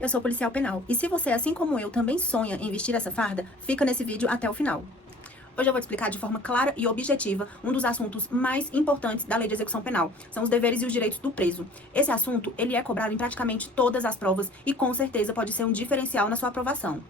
Eu sou policial penal. E se você, assim como eu, também sonha em vestir essa farda, fica nesse vídeo até o final. Hoje eu vou te explicar de forma clara e objetiva um dos assuntos mais importantes da Lei de Execução Penal. São os deveres e os direitos do preso. Esse assunto, ele é cobrado em praticamente todas as provas e com certeza pode ser um diferencial na sua aprovação.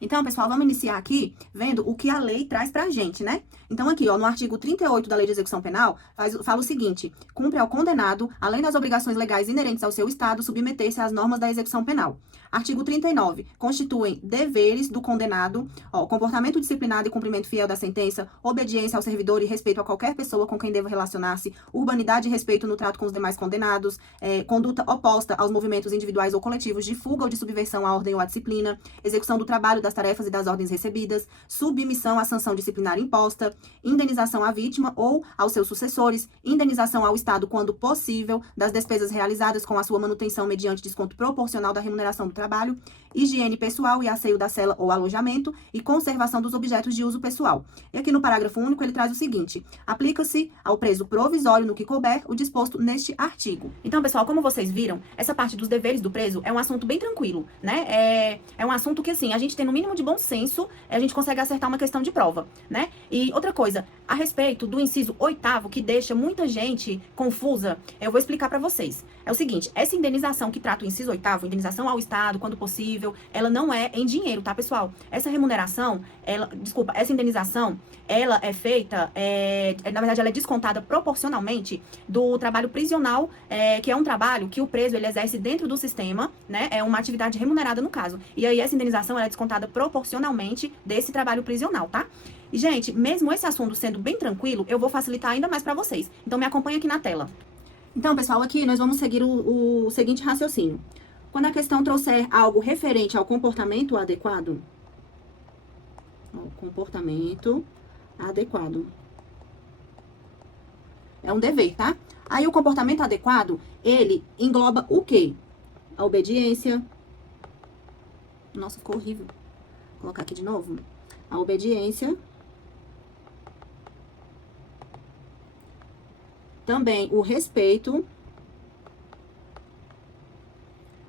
Então, pessoal, vamos iniciar aqui vendo o que a lei traz pra gente, né? Então, aqui, ó, no artigo 38 da Lei de Execução Penal, fala o seguinte: cumpre ao condenado, além das obrigações legais inerentes ao seu estado, submeter-se às normas da execução penal. Artigo 39. Constituem deveres do condenado, ó, comportamento disciplinado e cumprimento fiel da sentença, obediência ao servidor e respeito a qualquer pessoa com quem deva relacionar-se, urbanidade e respeito no trato com os demais condenados, conduta oposta aos movimentos individuais ou coletivos de fuga ou de subversão à ordem ou à disciplina, execução do trabalho, das tarefas e das ordens recebidas, submissão à sanção disciplinar imposta, indenização à vítima ou aos seus sucessores, indenização ao Estado quando possível das despesas realizadas com a sua manutenção mediante desconto proporcional da remuneração do trabalho, higiene pessoal e asseio da cela ou alojamento e conservação dos objetos de uso pessoal. E aqui no parágrafo único ele traz o seguinte: aplica-se ao preso provisório no que couber o disposto neste artigo. Então, pessoal, como vocês viram, essa parte dos deveres do preso é um assunto bem tranquilo, né? É um assunto que, assim, a gente tem no mínimo de bom senso, a gente consegue acertar uma questão de prova, né? E outra coisa, a respeito do inciso 8º, que deixa muita gente confusa, eu vou explicar pra vocês. É o seguinte: essa indenização que trata o inciso 8º, indenização ao Estado, quando possível, ela não é em dinheiro, tá, pessoal? Essa remuneração, essa indenização, ela é feita, na verdade, ela é descontada proporcionalmente do trabalho prisional, que é um trabalho que o preso, ele exerce dentro do sistema, né? É uma atividade remunerada no caso. E aí, essa indenização, ela é descontada proporcionalmente desse trabalho prisional, tá? E, gente, mesmo esse assunto sendo bem tranquilo, eu vou facilitar ainda mais pra vocês. Então, me acompanha aqui na tela. Então, pessoal, aqui nós vamos seguir o seguinte raciocínio. Quando a questão trouxer algo referente ao comportamento adequado, comportamento adequado, é um dever, tá? Aí o comportamento adequado, ele engloba o quê? A obediência. Nossa, ficou horrível. Vou colocar aqui de novo. A obediência. Também o respeito.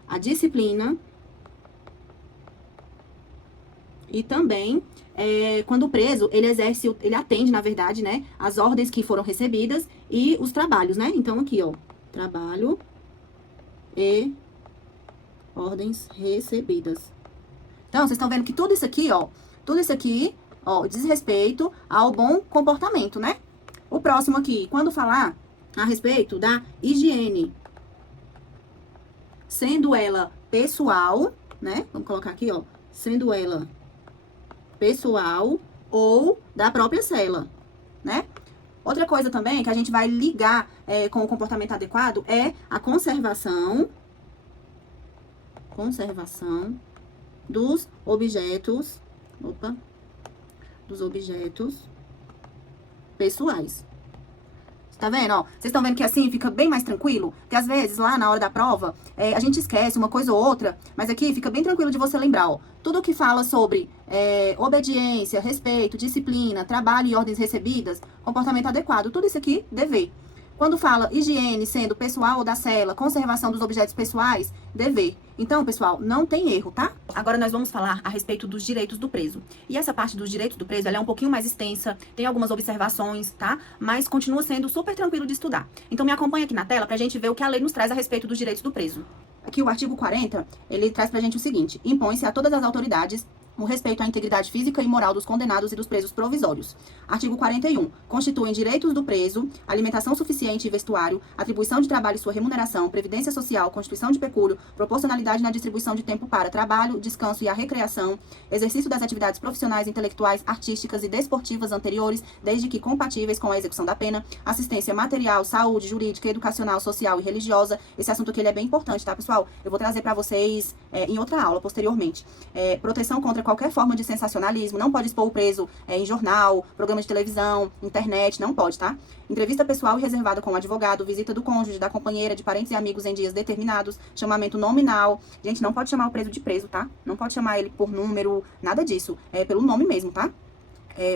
A disciplina. E também, quando o preso, ele atende, na verdade, né, as ordens que foram recebidas e os trabalhos, né? Então, aqui, ó, trabalho e ordens recebidas. Então, vocês estão vendo que tudo isso aqui, ó, diz respeito ao bom comportamento, né? O próximo aqui, quando falar a respeito da higiene, sendo ela pessoal, né? Vamos colocar aqui, ó, sendo ela pessoal ou da própria cela, né? Outra coisa também que a gente vai ligar com o comportamento adequado é a conservação dos objetos, dos objetos pessoais. Tá vendo, ó? Vocês estão vendo que assim fica bem mais tranquilo? Porque às vezes, lá na hora da prova, a gente esquece uma coisa ou outra, mas aqui fica bem tranquilo de você lembrar, ó. Tudo que fala sobre obediência, respeito, disciplina, trabalho e ordens recebidas, comportamento adequado, tudo isso aqui, dever. Quando fala higiene, sendo pessoal ou da cela, conservação dos objetos pessoais, dever. Então, pessoal, não tem erro, tá? Agora nós vamos falar a respeito dos direitos do preso. E essa parte dos direitos do preso, ela é um pouquinho mais extensa, tem algumas observações, tá? Mas continua sendo super tranquilo de estudar. Então, me acompanha aqui na tela pra gente ver o que a lei nos traz a respeito dos direitos do preso. Aqui o artigo 40, ele traz pra gente o seguinte: impõe-se a todas as autoridades o respeito à integridade física e moral dos condenados e dos presos provisórios. Artigo 41. Constituem direitos do preso alimentação suficiente e vestuário, atribuição de trabalho e sua remuneração, previdência social, constituição de pecúlio, proporcionalidade na distribuição de tempo para trabalho, descanso e a recreação, exercício das atividades profissionais, intelectuais, artísticas e desportivas anteriores, desde que compatíveis com a execução da pena, assistência material, saúde, jurídica, educacional, social e religiosa. Esse assunto aqui ele é bem importante, tá, pessoal? Eu vou trazer para vocês em outra aula, posteriormente. Proteção contra qualquer forma de sensacionalismo, não pode expor o preso em jornal, programa de televisão, internet, não pode, tá? Entrevista pessoal e reservada com o advogado, visita do cônjuge, da companheira, de parentes e amigos em dias determinados, chamamento nominal. Gente, não pode chamar o preso de preso, tá? Não pode chamar ele por número, nada disso. É pelo nome mesmo, tá?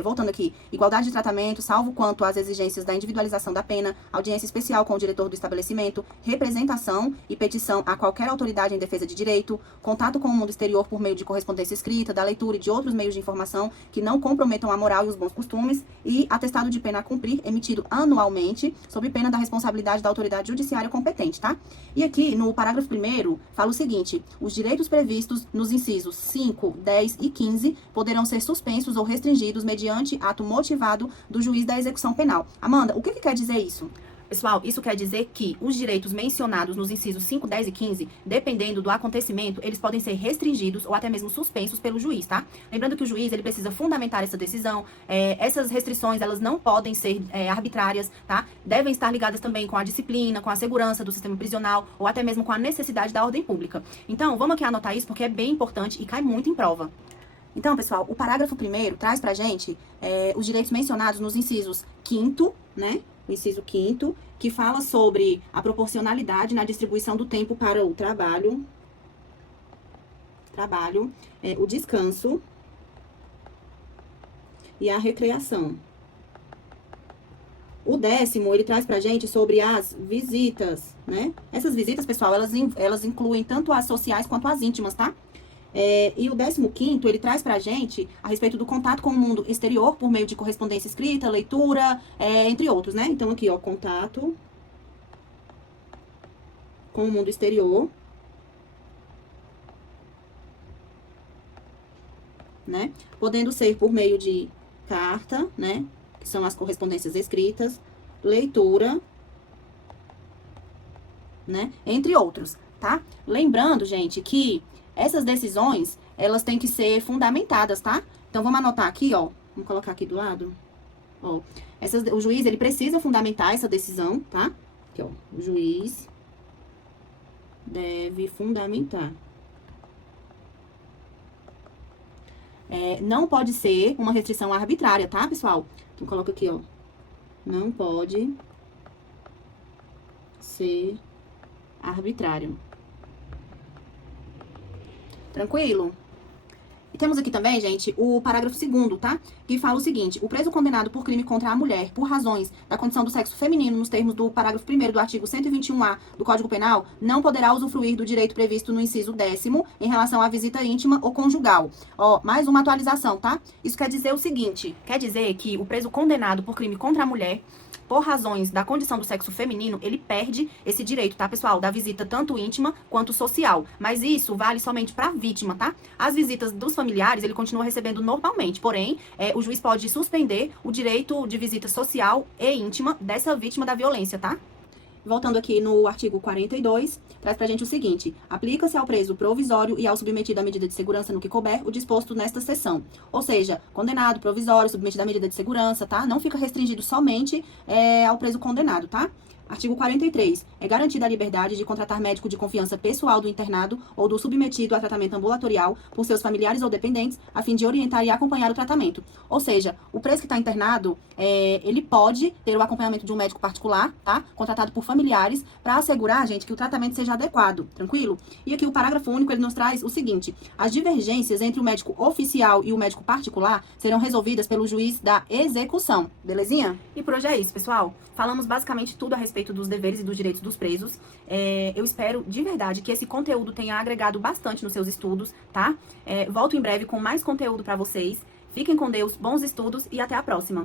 Voltando aqui, igualdade de tratamento, salvo quanto às exigências da individualização da pena, audiência especial com o diretor do estabelecimento, representação e petição a qualquer autoridade em defesa de direito, contato com o mundo exterior por meio de correspondência escrita, da leitura e de outros meios de informação que não comprometam a moral e os bons costumes, e atestado de pena a cumprir, emitido anualmente, sob pena da responsabilidade da autoridade judiciária competente, tá? E aqui, no parágrafo 1º, fala o seguinte: os direitos previstos nos incisos 5, 10 e 15 poderão ser suspensos ou restringidos mediante ato motivado do juiz da execução penal. Amanda, o que quer dizer isso? Pessoal, isso quer dizer que os direitos mencionados nos incisos 5, 10 e 15, dependendo do acontecimento, eles podem ser restringidos ou até mesmo suspensos pelo juiz, tá? Lembrando que o juiz, ele precisa fundamentar essa decisão, essas restrições, elas não podem ser arbitrárias, tá? Devem estar ligadas também com a disciplina, com a segurança do sistema prisional ou até mesmo com a necessidade da ordem pública. Então, vamos aqui anotar isso porque é bem importante e cai muito em prova. Então, pessoal, o parágrafo 1º traz pra gente os direitos mencionados nos incisos 5º, né? O inciso 5º, que fala sobre a proporcionalidade na distribuição do tempo para o trabalho, o descanso e a recreação. O 10º, ele traz pra gente sobre as visitas, né? Essas visitas, pessoal, elas incluem tanto as sociais quanto as íntimas, tá? E o 15º, ele traz pra gente a respeito do contato com o mundo exterior por meio de correspondência escrita, leitura, entre outros, né? Então, aqui, ó, contato com o mundo exterior, né? Podendo ser por meio de carta, né? Que são as correspondências escritas, leitura, né? Entre outros, tá? Lembrando, gente, que essas decisões, elas têm que ser fundamentadas, tá? Então, vamos anotar aqui, ó. Vamos colocar aqui do lado. Ó, o juiz, ele precisa fundamentar essa decisão, tá? Aqui, ó. O juiz deve fundamentar. Não pode ser uma restrição arbitrária, tá, pessoal? Então, coloca aqui, ó. Não pode ser arbitrário. Tranquilo? E temos aqui também, gente, o parágrafo 2º, tá? Que fala o seguinte: o preso condenado por crime contra a mulher por razões da condição do sexo feminino, nos termos do parágrafo 1º do artigo 121A do Código Penal, não poderá usufruir do direito previsto no inciso 10º em relação à visita íntima ou conjugal. Ó, mais uma atualização, tá? Isso quer dizer o seguinte: quer dizer que o preso condenado por crime contra a mulher, por razões da condição do sexo feminino, ele perde esse direito, tá, pessoal? Da visita tanto íntima quanto social. Mas isso vale somente para a vítima, tá? As visitas dos familiares, ele continua recebendo normalmente. Porém, o juiz pode suspender o direito de visita social e íntima dessa vítima da violência, tá? Voltando aqui no artigo 42, traz pra gente o seguinte: aplica-se ao preso provisório e ao submetido à medida de segurança no que couber o disposto nesta seção. Ou seja, condenado, provisório, submetido à medida de segurança, tá? Não fica restringido somente ao preso condenado, tá? Artigo 43. É garantida a liberdade de contratar médico de confiança pessoal do internado ou do submetido a tratamento ambulatorial por seus familiares ou dependentes, a fim de orientar e acompanhar o tratamento. Ou seja, o preso que está internado, ele pode ter o acompanhamento de um médico particular, tá? Contratado por familiares, para assegurar, gente, que o tratamento seja adequado, tranquilo? E aqui o parágrafo único, ele nos traz o seguinte: as divergências entre o médico oficial e o médico particular serão resolvidas pelo juiz da execução, belezinha? E por hoje é isso, pessoal. Falamos basicamente tudo a respeito dos deveres e dos direitos dos presos. Eu espero de verdade que esse conteúdo tenha agregado bastante nos seus estudos, tá? Volto em breve com mais conteúdo para vocês. Fiquem com Deus, bons estudos e até a próxima.